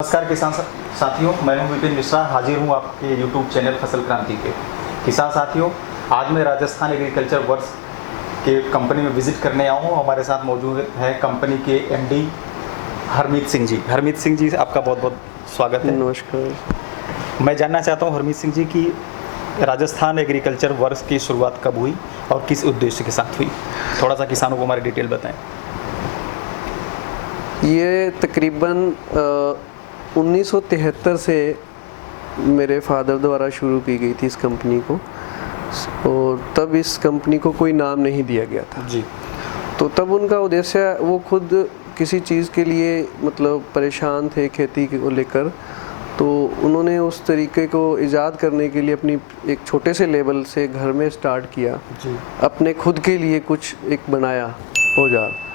नमस्कार किसान साथियों, मैं हूं विपिन मिश्रा, हाजिर हूं आपके YouTube चैनल फसल क्रांति पे। किसान साथियों, आज मैं राजस्थान एग्रीकल्चर वर्क्स के कंपनी में विजिट करने आया हूं। हमारे साथ मौजूद है कंपनी के MD हरमीत सिंह जी। हरमीत सिंह जी, आपका बहुत बहुत स्वागत है। नमस्कार। मैं जानना चाहता हूं हरमीत सिंह जी की राजस्थान एग्रीकल्चर वर्क्स की शुरुआत कब हुई और किस उद्देश्य के साथ हुई? थोड़ा सा किसानों को हमारी डिटेल बताएं। ये तकरीबन 1973 से मेरे फादर द्वारा शुरू की गई थी इस कंपनी को, और तब इस कंपनी को कोई नाम नहीं दिया गया था जी। तो तब उनका उद्देश्य, वो खुद किसी चीज़ के लिए मतलब परेशान थे खेती को लेकर, तो उन्होंने उस तरीके को ईजाद करने के लिए अपनी एक छोटे से लेवल से घर में स्टार्ट किया जी। अपने खुद के लिए कुछ एक बनाया औजार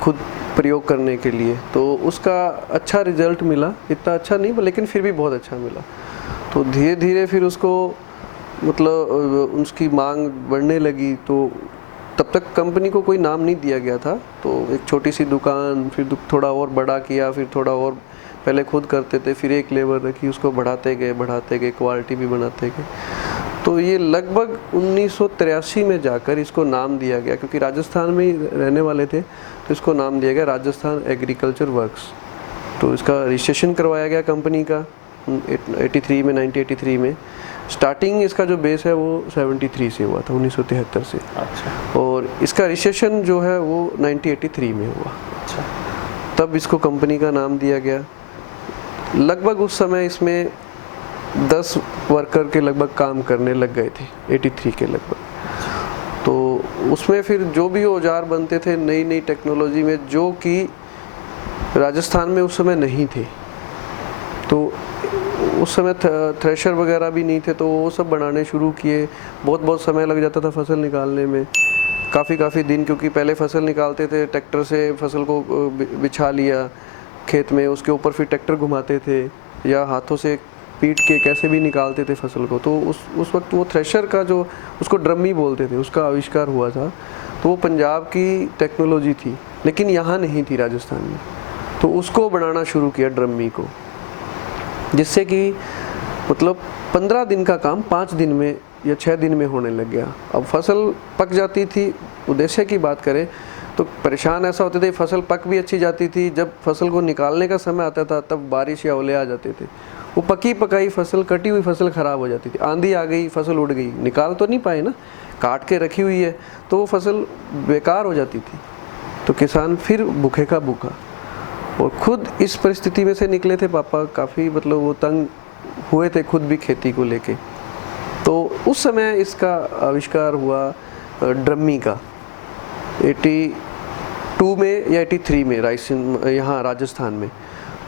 खुद प्रयोग करने के लिए। तो उसका अच्छा रिजल्ट मिला, इतना अच्छा नहीं लेकिन फिर भी बहुत अच्छा मिला। तो धीरे धीरे फिर उसको मतलब उसकी मांग बढ़ने लगी, तो तब तक कंपनी को कोई नाम नहीं दिया गया था। तो एक छोटी सी दुकान, फिर थोड़ा और बड़ा किया, फिर थोड़ा और पहले खुद करते थे, फिर एक लेवल रखी, उसको बढ़ाते गए, क्वालिटी भी बनाते गए। तो ये लगभग 1983 में जाकर इसको नाम दिया गया, क्योंकि राजस्थान में ही रहने वाले थे, तो इसको नाम दिया गया राजस्थान एग्रीकल्चर वर्क्स। तो इसका रजिस्ट्रेशन करवाया गया कंपनी का 1983 में। स्टार्टिंग इसका जो बेस है वो 73 से हुआ था, 1973 से। अच्छा। और इसका रजिस्ट्रेशन जो है वो 1983 में हुआ। अच्छा। तब इसको कंपनी का नाम दिया गया। लगभग उस समय इसमें 10 वर्कर के लगभग काम करने लग गए थे, 83 के लगभग। तो उसमें फिर जो भी औजार बनते थे नई नई टेक्नोलॉजी में, जो कि राजस्थान में उस समय नहीं थे, तो उस समय थ्रेशर वगैरह भी नहीं थे, तो वो सब बनाने शुरू किए। बहुत समय लग जाता था फसल निकालने में, काफ़ी दिन, क्योंकि पहले फसल निकालते थे ट्रैक्टर से, फसल को बिछा लिया खेत में, उसके ऊपर फिर ट्रैक्टर घुमाते थे या हाथों से पीट के कैसे भी निकालते थे फसल को। तो उस वक्त वो थ्रेशर का जो, उसको ड्रमी बोलते थे, उसका आविष्कार हुआ था। तो वो पंजाब की टेक्नोलॉजी थी, लेकिन यहाँ नहीं थी राजस्थान में। तो उसको बनाना शुरू किया ड्रमी को, जिससे कि मतलब 15 दिन का काम 5 दिन में या 6 दिन में होने लग गया। अब फसल पक जाती थी, उद्देश्य की बात करें तो परेशान ऐसा होते थे, फसल पक भी अच्छी जाती थी, जब फसल को निकालने का समय आता था तब बारिश या ओले आ जाते थे। वो पकी पकाई फसल, कटी हुई फसल ख़राब हो जाती थी, आंधी आ गई, फसल उड़ गई, निकाल तो नहीं पाए ना, काट के रखी हुई है, तो वो फसल बेकार हो जाती थी। तो किसान फिर भूखे का भूखा। और खुद इस परिस्थिति में से निकले थे पापा, काफ़ी मतलब वो तंग हुए थे खुद भी खेती को लेके। तो उस समय इसका आविष्कार हुआ ड्रमी का 82 में या 83 में यहाँ राजस्थान में।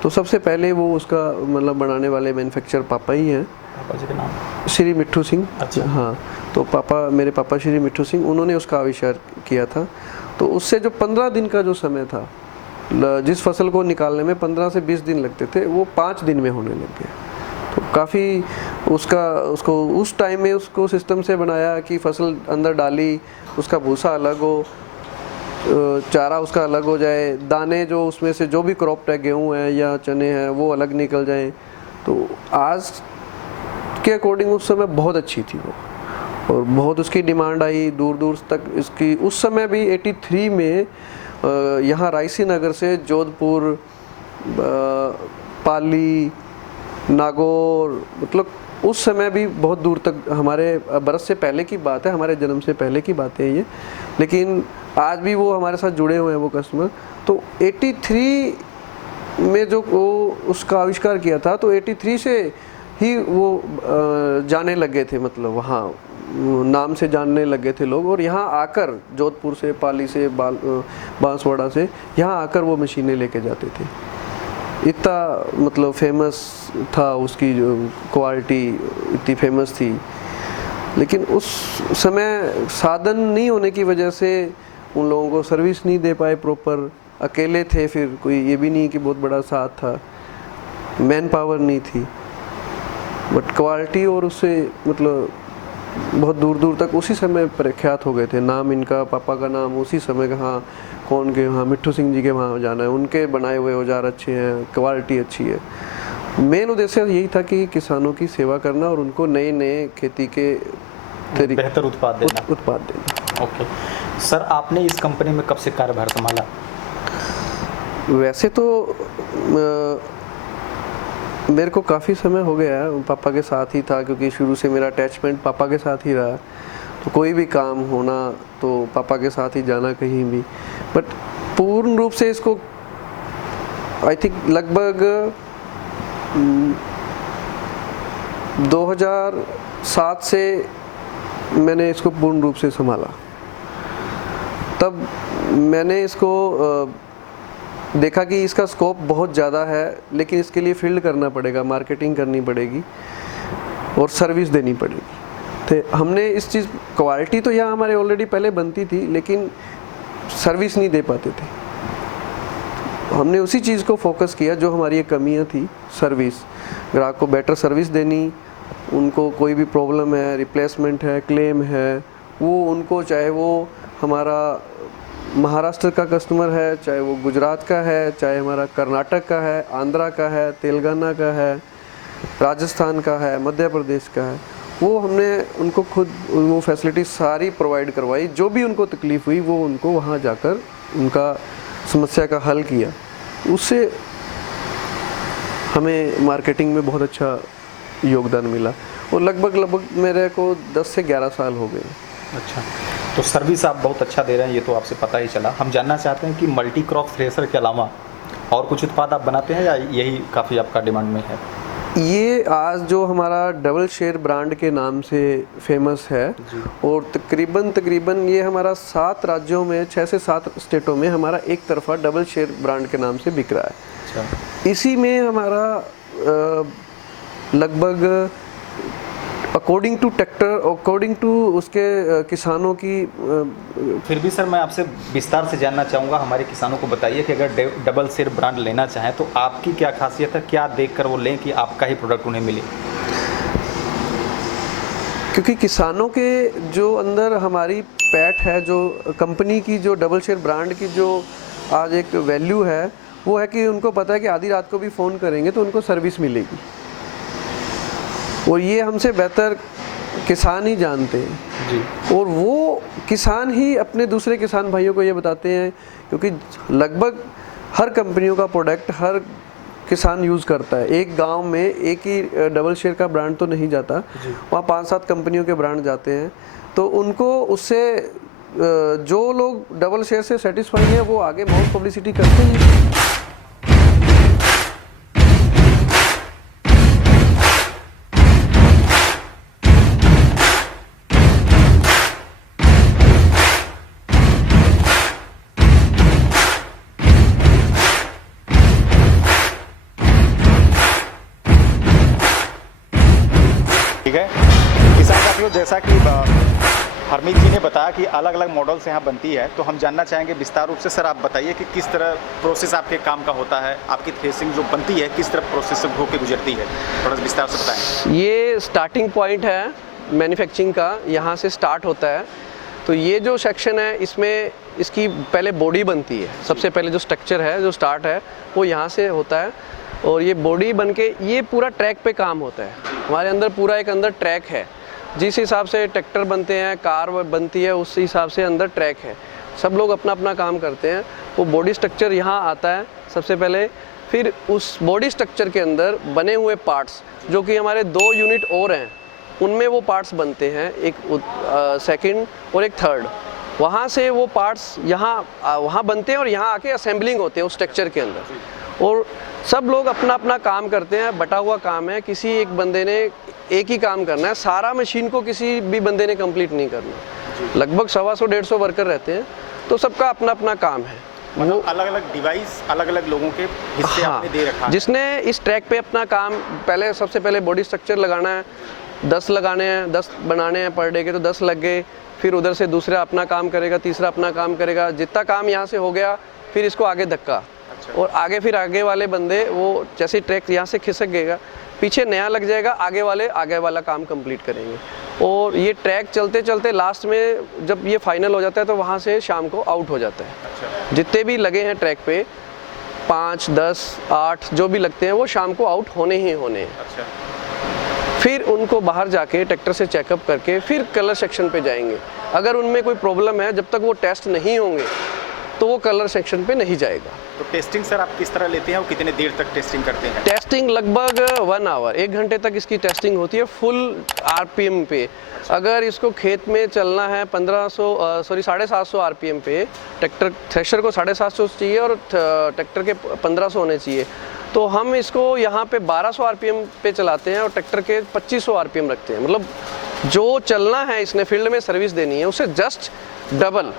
तो सबसे पहले वो उसका मतलब बनाने वाले मैन्युफैक्चरर पापा ही हैं। पापा जी का नाम श्री मिट्ठू सिंह। अच्छा। हाँ, तो मेरे पापा श्री मिट्ठू सिंह, उन्होंने उसका आविष्कार किया था। तो उससे जो 15 दिन का जो समय था, जिस फसल को निकालने में 15 से 20 दिन लगते थे, वो 5 दिन में होने लग गया। तो काफ़ी उसको उस टाइम में उसको सिस्टम से बनाया कि फसल अंदर डाली, उसका भूसा अलग हो, चारा उसका अलग हो जाए, दाने जो उसमें से जो भी क्रॉप है, गेहूँ है या चने हैं, वो अलग निकल जाएं। तो आज के अकॉर्डिंग उस समय बहुत अच्छी थी वो, और बहुत उसकी डिमांड आई दूर दूर तक इसकी। उस समय भी 83 में यहाँ रायसी नगर से जोधपुर, पाली, नागौर, मतलब उस समय भी बहुत दूर तक, हमारे बरस से पहले की बात है, हमारे जन्म से पहले की बातें हैं ये, लेकिन आज भी वो हमारे साथ जुड़े हुए हैं वो कस्टमर। तो 83 में जो वो उसका आविष्कार किया था, तो 83 से ही वो जाने लगे थे, मतलब वहाँ नाम से जानने लगे थे लोग। और यहाँ आकर जोधपुर से, पाली से, बांसवाड़ा से यहाँ आकर वो मशीनें लेके जाते थे। इतना मतलब फेमस था, उसकी जो क्वालिटी इतनी फेमस थी। लेकिन उस समय साधन नहीं होने की वजह से उन लोगों को सर्विस नहीं दे पाए प्रॉपर, अकेले थे, फिर कोई ये भी नहीं कि बहुत बड़ा साथ था, मैन पावर नहीं थी, बट क्वालिटी और उससे मतलब बहुत दूर दूर तक उसी समय प्रख्यात हो गए थे। नाम इनका, पापा का नाम उसी समय का, हाँ कौन के, हाँ मिट्ठू सिंह जी के वहाँ जाना है, उनके बनाए हुए औजार अच्छे हैं, क्वालिटी अच्छी है। मेन उद्देश्य यही था कि किसानों की सेवा करना और उनको नए नए खेती के बेहतर उत्पाद देना। ओके सर, आपने इस कंपनी में कब से कार्यभार संभाला? वैसे तो मेरे को काफ़ी समय हो गया है, पापा के साथ ही था क्योंकि शुरू से मेरा अटैचमेंट पापा के साथ ही रहा। तो कोई भी काम होना तो पापा के साथ ही जाना कहीं भी। बट पूर्ण रूप से इसको आई थिंक लगभग 2007 से मैंने इसको पूर्ण रूप से संभाला। तब मैंने इसको देखा कि इसका स्कोप बहुत ज़्यादा है, लेकिन इसके लिए फील्ड करना पड़ेगा, मार्केटिंग करनी पड़ेगी और सर्विस देनी पड़ेगी। तो हमने इस चीज़ क्वालिटी तो यहाँ हमारे ऑलरेडी पहले बनती थी, लेकिन सर्विस नहीं दे पाते थे। हमने उसी चीज़ को फोकस किया जो हमारी एक कमियाँ थी, सर्विस। ग्राहक को बेटर सर्विस देनी, उनको कोई भी प्रॉब्लम है, रिप्लेसमेंट है, क्लेम है, वो उनको, चाहे वो हमारा महाराष्ट्र का कस्टमर है, चाहे वो गुजरात का है, चाहे हमारा कर्नाटक का है, आंध्रा का है, तेलंगाना का है, राजस्थान का है, मध्य प्रदेश का है, वो हमने उनको खुद वो फैसिलिटी सारी प्रोवाइड करवाई। जो भी उनको तकलीफ़ हुई वो उनको वहाँ जाकर उनका समस्या का हल किया। उससे हमें मार्केटिंग में बहुत अच्छा योगदान मिला और लगभग मेरे को 10 से 11 साल हो गए। अच्छा, तो सर्विस आप बहुत अच्छा दे रहे हैं, ये तो आपसे पता ही चला। हम जानना चाहते हैं कि मल्टी क्रॉप थ्रेशर के अलावा और कुछ उत्पाद आप बनाते हैं या यही काफ़ी आपका डिमांड में है? ये आज जो हमारा डबल शेर ब्रांड के नाम से फेमस है और तकरीबन ये हमारा 7 राज्यों में, 6 से 7 स्टेटों में हमारा एक तरफा डबल शेर ब्रांड के नाम से बिक रहा है। अच्छा। इसी में हमारा लगभग according to tractor, according to उसके किसानों की फिर भी सर मैं आपसे विस्तार से जानना चाहूँगा, हमारे किसानों को बताइए कि अगर डबल शेर ब्रांड लेना चाहें तो आपकी क्या खासियत है, क्या देखकर वो लें कि आपका ही प्रोडक्ट उन्हें मिले? क्योंकि किसानों के जो अंदर हमारी पैठ है, जो कंपनी की जो डबल शेर ब्रांड की जो आज एक वैल्यू है, वो है कि उनको पता है कि आधी रात को भी फ़ोन करेंगे तो उनको सर्विस मिलेगी। और ये हमसे बेहतर किसान ही जानते हैं जी। और वो किसान ही अपने दूसरे किसान भाइयों को ये बताते हैं, क्योंकि लगभग हर कंपनियों का प्रोडक्ट हर किसान यूज़ करता है। एक गांव में एक ही डबल शेर का ब्रांड तो नहीं जाता, वहाँ 5-7 कंपनियों के ब्रांड जाते हैं। तो उनको उससे जो लोग डबल शेर से सेटिस्फाई हैं वो आगे माउथ पब्लिसिटी करते हैं। ठीक है किसान साथियों, जैसा कि हरमीत जी ने बताया कि अलग अलग मॉडल्स यहाँ बनती है, तो हम जानना चाहेंगे विस्तार रूप से। सर आप बताइए कि किस तरह प्रोसेस आपके काम का होता है, आपकी थ्रेसिंग जो बनती है किस तरह प्रोसेस से होकर गुजरती है, थोड़ा विस्तार से बताएं। ये स्टार्टिंग पॉइंट है मैन्युफैक्चरिंग का, यहाँ से स्टार्ट होता है। तो ये जो सेक्शन है इसमें इसकी पहले बॉडी बनती है। सबसे पहले जो स्ट्रक्चर है, जो स्टार्ट है, वो यहाँ से होता है और ये बॉडी बन के ये पूरा ट्रैक पे काम होता है। हमारे अंदर पूरा एक अंदर ट्रैक है, जिस हिसाब से ट्रैक्टर बनते हैं, कार बनती है, उस हिसाब से अंदर ट्रैक है। सब लोग अपना अपना काम करते हैं। वो बॉडी स्ट्रक्चर यहाँ आता है सबसे पहले, फिर उस बॉडी स्ट्रक्चर के अंदर बने हुए पार्ट्स, जो कि हमारे 2 यूनिट और हैं, उनमें वो पार्ट्स बनते हैं, एक सेकंड और एक थर्ड। वहाँ से वो पार्ट्स वहाँ बनते हैं और यहाँ आके असेंबलिंग होते हैं उस स्ट्रक्चर के अंदर। और सब लोग अपना अपना काम करते हैं, बटा हुआ काम है। किसी एक बंदे ने एक ही काम करना है, सारा मशीन को किसी भी बंदे ने कंप्लीट नहीं करना। लगभग 125-150 वर्कर रहते हैं, तो सबका अपना अपना काम है। वो अलग अलग डिवाइस अलग अलग लोगों के हिस्से आपने दे रखा है। जिसने इस ट्रैक पे अपना काम सबसे पहले बॉडी स्ट्रक्चर लगाना है, 10 लगाने हैं, 10 बनाने हैं पर डे के, तो 10 लग गए। फिर उधर से दूसरा अपना काम करेगा, तीसरा अपना काम करेगा। जितना काम यहाँ से हो गया फिर इसको आगे धक्का। अच्छा। और आगे फिर आगे वाले बंदे वो जैसे ट्रैक यहाँ से खिसक गएगा, पीछे नया लग जाएगा, आगे वाला काम कंप्लीट करेंगे। और ये ट्रैक चलते चलते लास्ट में जब ये फाइनल हो जाता है तो वहाँ से शाम को आउट हो जाता है। अच्छा। जितने भी लगे हैं ट्रैक पे 5, 10, 8 जो भी लगते हैं वो शाम को आउट होने ही होने हैं। अच्छा। फिर उनको बाहर जाके ट्रैक्टर से चेकअप करके फिर कलर सेक्शन पे जाएंगे। अगर उनमें कोई प्रॉब्लम है, जब तक वो टेस्ट नहीं होंगे तो वो कलर सेक्शन पे नहीं जाएगा। तो टेस्टिंग सर आप किस तरह लेते हैं और कितने देर तक टेस्टिंग करते हैं? टेस्टिंग लगभग 1 आवर, 1 घंटे तक इसकी टेस्टिंग होती है फुल आरपीएम पे। अगर इसको खेत में चलना है 750 आरपीएम पे, ट्रैक्टर थ्रेशर को 750 चाहिए और ट्रैक्टर के 1500 होने चाहिए, तो हम इसको यहाँ पे 1200 आरपीएम पे चलाते हैं और ट्रैक्टर के 2500 आरपीएम रखते हैं। मतलब जो चलना है इसने फील्ड में सर्विस देनी है उससे जस्ट डबल,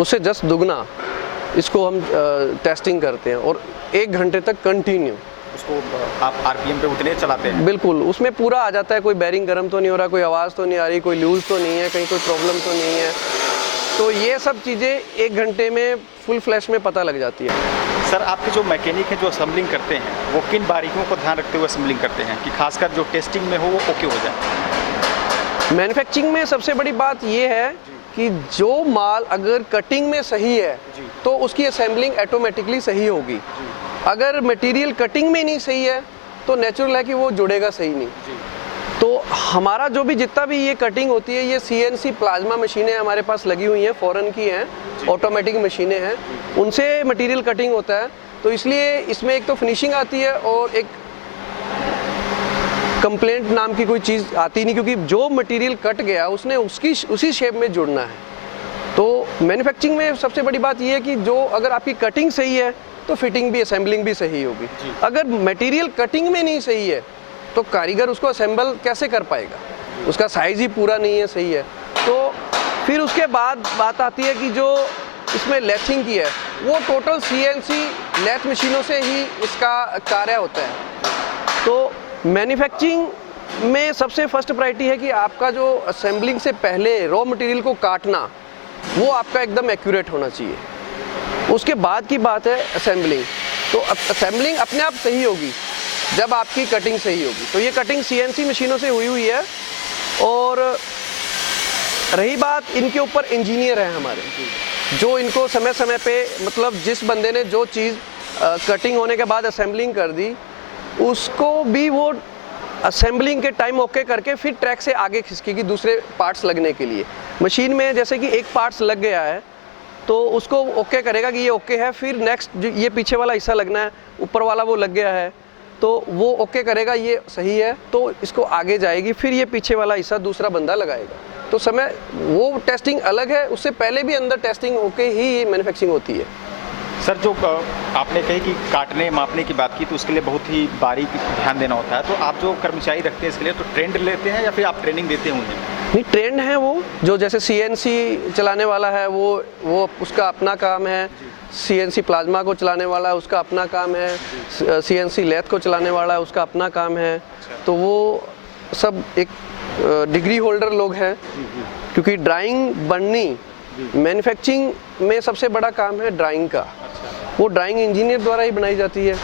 उससे जस्ट दुगना इसको हम टेस्टिंग करते हैं और 1 घंटे तक कंटिन्यू उसको आप आरपीएम पे उतने चलाते हैं? बिल्कुल, उसमें पूरा आ जाता है, कोई बैरिंग गर्म तो नहीं हो रहा, कोई आवाज़ तो नहीं आ रही, कोई लूज तो नहीं है, कहीं कोई प्रॉब्लम तो नहीं है। तो ये सब चीज़ें 1 घंटे में फुल फ्लैश में पता लग जाती है। सर आपके जो मैकेनिक हैं जो असेंबलिंग करते हैं वो किन बारीकियों को ध्यान रखते हुए असेंबलिंग करते हैं कि खासकर जो टेस्टिंग में हो वो ओके हो जाए? मैन्युफैक्चरिंग में सबसे बड़ी बात ये है कि जो माल अगर कटिंग में सही है तो उसकी असेंबलिंग ऑटोमेटिकली सही होगी। अगर मटेरियल कटिंग में नहीं सही है तो नेचुरल है कि वो जुड़ेगा सही नहीं। तो हमारा जो भी जितना भी ये कटिंग होती है, ये सीएनसी प्लाज्मा मशीनें हमारे पास लगी हुई हैं, फॉरेन की हैं, ऑटोमेटिक मशीनें हैं, उनसे मटेरियल कटिंग होता है। तो इसलिए इसमें एक तो फिनिशिंग आती है और एक कंप्लेंट नाम की कोई चीज़ आती नहीं, क्योंकि जो मटेरियल कट गया उसने उसी शेप में जुड़ना है। तो मैन्युफैक्चरिंग में सबसे बड़ी बात यह है कि जो अगर आपकी कटिंग सही है तो फिटिंग भी असेंबलिंग भी सही होगी। अगर मटेरियल कटिंग में नहीं सही है तो कारीगर उसको असेंबल कैसे कर पाएगा, उसका साइज़ ही पूरा नहीं है, सही है। तो फिर उसके बाद बात आती है कि जो इसमें लैथिंग की है वो टोटल सीएनसी लैथ मशीनों से ही इसका कार्य होता है। तो मैन्युफैक्चरिंग में सबसे फर्स्ट प्रायोरिटी है कि आपका जो असेंबलिंग से पहले रॉ मटेरियल को काटना वो आपका एकदम एक्यूरेट होना चाहिए। उसके बाद की बात है असेंबलिंग। तो असेंबलिंग अपने आप सही होगी जब आपकी कटिंग सही होगी। तो ये कटिंग सीएनसी मशीनों से हुई है। और रही बात, इनके ऊपर इंजीनियर हैं हमारे जो इनको समय समय पे, मतलब जिस बंदे ने जो चीज़ कटिंग होने के बाद असेंबलिंग कर दी उसको भी वो असेंबलिंग के टाइम ओके करके फिर ट्रैक से आगे खिसकेगी दूसरे पार्ट्स लगने के लिए। मशीन में जैसे कि एक पार्ट्स लग गया है तो उसको ओके करेगा कि ये ओके है, फिर नेक्स्ट जो ये पीछे वाला हिस्सा लगना है, ऊपर वाला वो लग गया है तो वो ओके करेगा ये सही है, तो इसको आगे जाएगी, फिर ये पीछे वाला हिस्सा दूसरा बंदा लगाएगा। तो समय वो टेस्टिंग अलग है, उससे पहले भी अंदर टेस्टिंग होके ही मैन्युफैक्चरिंग होती है। सर जो आपने कही कि काटने मापने की बात की तो उसके लिए बहुत ही बारीक ध्यान देना होता है, तो आप जो कर्मचारी रखते हैं इसके लिए तो ट्रेंड लेते हैं या फिर आप ट्रेनिंग देते हैं उन्हें? नहीं, ट्रेंड है वो, जो जैसे सीएनसी चलाने वाला है वो उसका अपना काम है, सीएनसी प्लाज्मा को चलाने वाला है उसका अपना काम है, सीएनसी लेथ को चलाने वाला है उसका अपना काम है। तो वो सब एक डिग्री होल्डर लोग हैं, क्योंकि ड्राइंग बननी मैन्युफैक्चरिंग में सबसे बड़ा काम है ड्राइंग का। वो ड्राइंग इंजीनियर द्वारा ही बनाई जाती है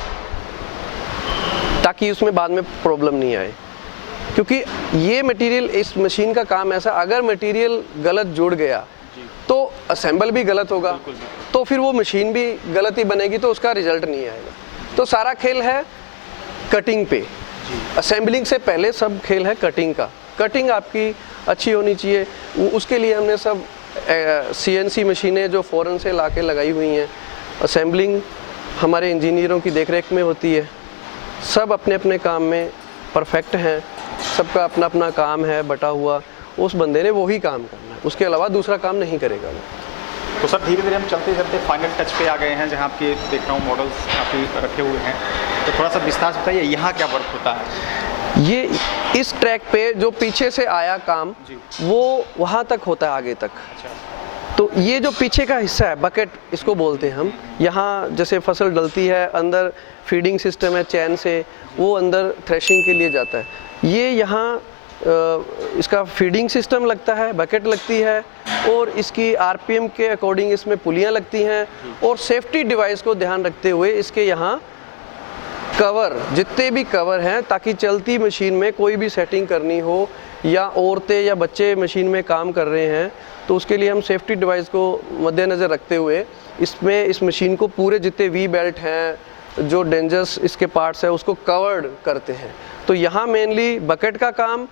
ताकि उसमें बाद में प्रॉब्लम नहीं आए, क्योंकि ये मटेरियल, इस मशीन का काम ऐसा, अगर मटेरियल गलत जुड़ गया तो असेंबल भी गलत होगा, तो फिर वो मशीन भी गलत ही बनेगी, तो उसका रिजल्ट नहीं आएगा। तो सारा खेल है कटिंग पे, असेंबलिंग से पहले सब खेल है कटिंग का। कटिंग आपकी अच्छी होनी चाहिए, उसके लिए हमने सब सीएनसी मशीनें जो फॉरेन से लाके लगाई हुई हैं। असेंबलिंग हमारे इंजीनियरों की देखरेख में होती है। सब अपने अपने काम में परफेक्ट हैं, सबका अपना अपना काम है बटा हुआ, उस बंदे ने वही काम करना है, उसके अलावा दूसरा काम नहीं करेगा वो। तो सर धीरे धीरे हम चलते चलते फाइनल टच पे आ गए हैं, जहाँ आपके देख रहा हूँ मॉडल्स काफ़ी रखे हुए हैं, तो थोड़ा सा विस्तार से बताइए यहाँ क्या वर्क होता है? ये इस ट्रैक पे जो पीछे से आया काम वो वहाँ तक होता है, आगे तक। तो ये जो पीछे का हिस्सा है, बकेट इसको बोलते हैं हम, यहाँ जैसे फसल डलती है अंदर फीडिंग सिस्टम है चैन से, वो अंदर थ्रेशिंग के लिए जाता है। ये यहाँ इसका फीडिंग सिस्टम लगता है, बकेट लगती है, और इसकी आरपीएम के अकॉर्डिंग इसमें पुलियाँ लगती हैं, और सेफ्टी डिवाइस को ध्यान रखते हुए इसके यहाँ कवर, जितने भी कवर हैं, ताकि चलती मशीन में कोई भी सेटिंग करनी हो या औरतें या बच्चे मशीन में काम कर रहे हैं तो उसके लिए हम सेफ्टी डिवाइस को मद्देनज़र रखते हुए इसमें इस मशीन को पूरे जितने वी बेल्ट हैं, जो डेंजरस इसके पार्ट्स है उसको कवर्ड करते हैं। तो यहाँ मेनली बकेट का काम,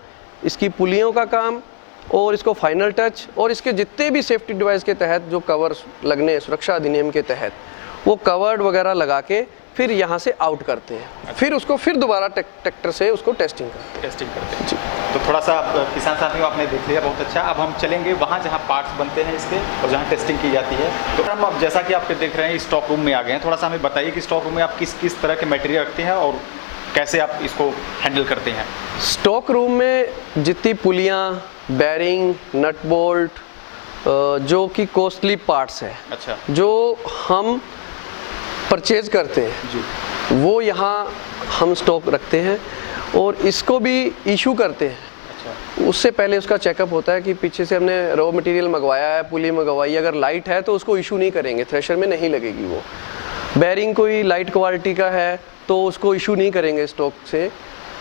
इसकी पुलियों का काम और इसको फाइनल टच और इसके जितने भी सेफ्टी डिवाइस के तहत जो कवर लगने सुरक्षा अधिनियम के तहत वो कवर्ड वगैरह लगा के फिर यहाँ से आउट करते हैं। फिर उसको फिर दोबारा ट्रैक्टर से उसको टेस्टिंग करते हैं जी। तो थोड़ा सा किसान साथियों आपने देख लिया, बहुत अच्छा। अब हम चलेंगे वहाँ जहाँ पार्ट्स बनते हैं इसके और जहाँ टेस्टिंग की जाती है। तो हम अब जैसा कि आप देख रहे हैं स्टॉक रूम में आ गए हैं, थोड़ा सा हमें बताइए कि स्टॉक रूम में आप किस किस तरह के मटेरियल रखते हैं और कैसे आप इसको हैंडल करते हैं। स्टॉक रूम में जितनी पुलियाँ, बैरिंग, नट बोल्ट, जो कि कॉस्टली पार्ट्स है, अच्छा, जो हम परचेज करते हैं जी, वो यहाँ हम स्टॉक रखते हैं और इसको भी इशू करते हैं। अच्छा। उससे पहले उसका चेकअप होता है कि पीछे से हमने रॉ मटेरियल मंगवाया है, पुली मंगवाई, अगर लाइट है तो उसको इशू नहीं करेंगे, थ्रेशर में नहीं लगेगी वो। बैरिंग कोई लाइट क्वालिटी का है तो उसको इशू नहीं करेंगे स्टॉक से,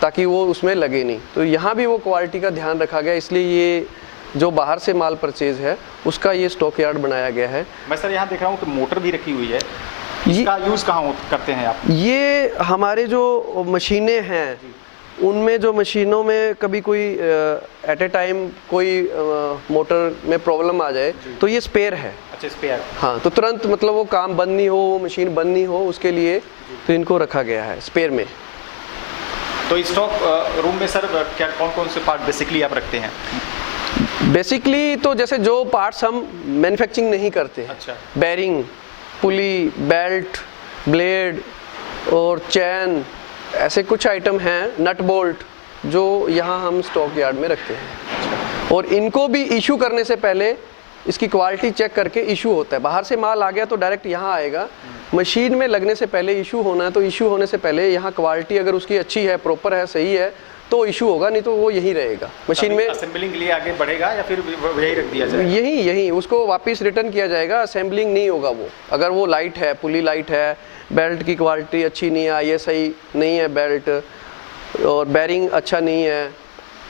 ताकि वो उसमें लगे नहीं। तो यहाँ भी वो क्वालिटी का ध्यान रखा गया, इसलिए ये जो बाहर से माल परचेज है उसका ये स्टॉक यार्ड बनाया गया है। मैं सर यहाँ देख रहा हूँ कि मोटर भी रखी हुई है, इसका यूज़ कहाँ करते हैं आप? ये हमारे जो मशीनें हैं उनमें, जो मशीनों में कभी कोई एट ए टाइम कोई मोटर में प्रॉब्लम आ जाए तो ये स्पेयर है। अच्छा, स्पेयर। हाँ, तो तुरंत मतलब वो काम बंद नहीं हो, वो मशीन बंद नहीं हो, उसके लिए तो इनको रखा गया है स्पेयर में। तो स्टॉक रूम में सर क्या कौन कौन से पार्ट बेसिकली आप रखते हैं? बेसिकली तो जैसे जो पार्ट्स हम मैन्युफैक्चरिंग नहीं करते, अच्छा, बैरिंग, पुली, बेल्ट, ब्लेड और चैन, ऐसे कुछ आइटम हैं, नट बोल्ट, जो यहाँ हम स्टॉक यार्ड में रखते हैं। और इनको भी इशू करने से पहले इसकी क्वालिटी चेक करके इशू होता है। बाहर से माल आ गया तो डायरेक्ट यहाँ आएगा, मशीन में लगने से पहले इशू होना है, तो इशू होने से पहले यहाँ क्वालिटी अगर उसकी अच्छी है, प्रॉपर है, सही है तो इशू होगा, नहीं तो वो यहीं रहेगा मशीन में। असेंबलिंग के लिए आगे बढ़ेगा या फिर यही रख दिया जाएगा? यहीं उसको वापस रिटर्न किया जाएगा, असेंबलिंग नहीं होगा वो। अगर वो लाइट है, पुली लाइट है, बेल्ट की क्वालिटी अच्छी नहीं है, ये सही नहीं है बेल्ट, और बैरिंग अच्छा नहीं है,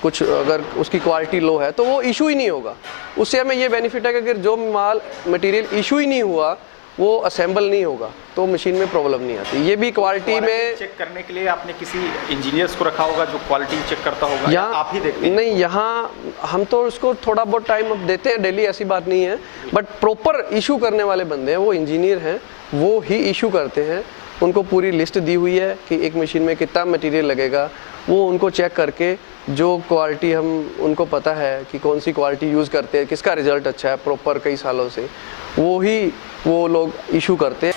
कुछ अगर उसकी क्वालिटी लो है तो वो इशू ही नहीं होगा। उससे हमें ये बेनिफिट है कि अगर जो माल मटेरियल इशू ही नहीं हुआ वो असेंबल नहीं होगा तो मशीन में प्रॉब्लम नहीं आती। ये भी क्वालिटी में चेक करने के लिए आपने किसी इंजीनियर्स को रखा होगा जो क्वालिटी चेक करता होगा, या आप ही देखते हैं? नहीं, यहाँ हम तो उसको थोड़ा बहुत टाइम अब देते हैं, डेली ऐसी बात नहीं है, बट प्रॉपर इशू करने वाले बंदे हैं, वो इंजीनियर हैं, वो ही इशू करते हैं। उनको पूरी लिस्ट दी हुई है कि एक मशीन में कितना मटेरियल लगेगा, वो उनको चेक करके जो क्वालिटी हम उनको पता है कि कौन सी क्वालिटी यूज़ करते हैं, किसका रिजल्ट अच्छा है प्रॉपर कई सालों से, वो ही वो लोग इशू करते हैं।